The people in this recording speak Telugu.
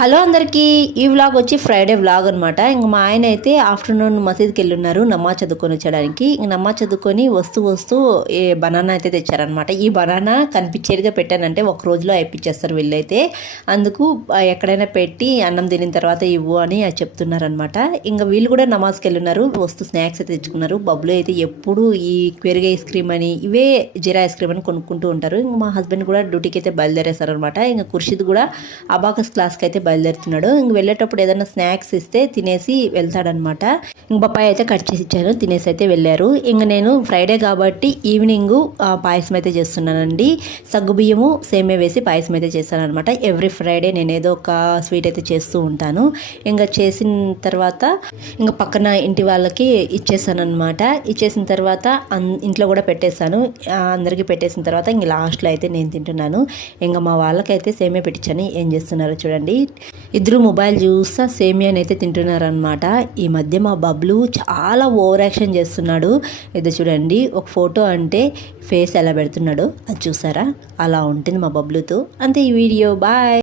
హలో అందరికీ, ఈ వ్లాగ్ వచ్చి ఫ్రైడే వ్లాగ్ అనమాట. ఇంక మా ఆయన అయితే ఆఫ్టర్నూన్ మసీద్కి వెళ్ళున్నారు నమాజ్ చదువుకొని వచ్చడానికి. ఇంక నమాజ్ చదువుకొని వస్తూ ఏ బనానా అయితే తెచ్చారనమాట. ఈ బనానా కనిపించేదిగా పెట్టానంటే ఒక రోజులో అయిపించేస్తారు వీళ్ళైతే. అందుకు ఎక్కడైనా పెట్టి అన్నం తినిన తర్వాత ఇవ్వు అని చెప్తున్నారనమాట. ఇంకా వీళ్ళు కూడా నమాజ్కి వెళ్ళున్నారు. స్నాక్స్ అయితే తెచ్చుకున్నారు. బబ్బులు అయితే ఎప్పుడు ఈ పెరుగు ఐస్ క్రీమ్ అని ఇవే జీరా ఐస్ క్రీమ్ అని కొనుక్కుంటూ ఉంటారు. ఇంక మా హస్బెండ్ కూడా డ్యూటీకి అయితే బయలుదేరేశారనమాట. ఇంకా ఖుర్షిద్ కూడా అబాకస్ క్లాస్కి అయితే బయలుదేరుతున్నాడు. ఇంక వెళ్ళేటప్పుడు ఏదైనా స్నాక్స్ ఇస్తే తినేసి వెళ్తాడనమాట. ఇంక పప్పాయి అయితే కట్ చేసి ఇచ్చాను, తినేసి అయితే వెళ్ళారు. ఇంక నేను ఫ్రైడే కాబట్టి ఈవినింగ్ పాయసం అయితే చేస్తున్నానండి. సగ్గుబియ్యము సేమే వేసి పాయసం అయితే చేస్తాను అనమాట. ఎవ్రీ ఫ్రైడే నేను ఏదో ఒక స్వీట్ అయితే చేస్తూ ఉంటాను. ఇంకా చేసిన తర్వాత ఇంకా పక్కన ఇంటి వాళ్ళకి ఇచ్చేసాను అనమాట. ఇచ్చేసిన తర్వాత ఇంట్లో కూడా పెట్టేశాను. అందరికీ పెట్టేసిన తర్వాత ఇంక లాస్ట్లో అయితే నేను తింటున్నాను. ఇంకా మా వాళ్ళకైతే సేమే పెట్టించాను. ఏం చేస్తున్నారో చూడండి. ఇద్దరు మొబైల్ చూస్తా సేమియాని అయితే తింటున్నారనమాట. ఈ మధ్య మా బబ్లు చాలా ఓవర్ యాక్షన్ చేస్తున్నాడు. ఇది చూడండి, ఒక ఫోటో అంటే ఫేస్ ఎలా పెడుతున్నాడు అది చూసారా? అలా ఉంటుంది మా బబ్లుతో. అంతే ఈ వీడియో. బాయ్.